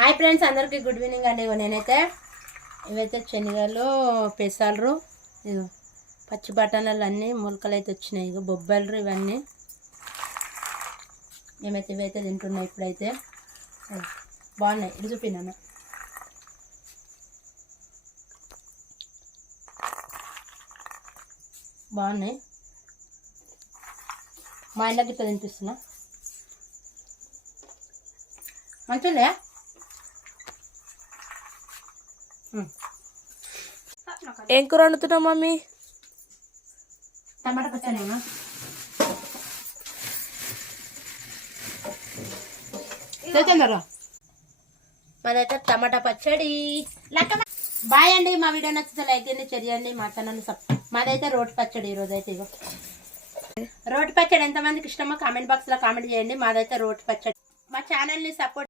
Hi friends, అందరికీ good evening అండి. ఇవైతే శనగలు పెసాలు, ఇగో పచ్చి బఠానీలు అన్నీ మొలకలు అయితే వచ్చినాయి. ఇగో బొబ్బలు ఇవన్నీ మేమైతే ఇవైతే తింటున్నాం. ఇప్పుడైతే బాగున్నాయి. ఇది చూపినాను. బాగున్నాయి. మా ఇంట్లోకి ఇట్లా తినిపిస్తున్నా. మంచిగా ఏం కూర వండుతున్నావు మమ్మీ? టమాటా పచ్చడి. మాదైతే టమాటా పచ్చడి. బాయ్ అండి. మా వీడియో నచ్చితే లైక్ చేయండి, షేర్ చేయండి, మా ఛానల్ మాదైతే రోటి పచ్చడి. ఈరోజు అయితే ఇగో రోటి పచ్చడి ఎంతమందికి ఇష్టమో కామెంట్ బాక్స్లో కామెంట్ చేయండి. మాదైతే రోటి పచ్చడి. మా ఛానల్ని సపోర్ట్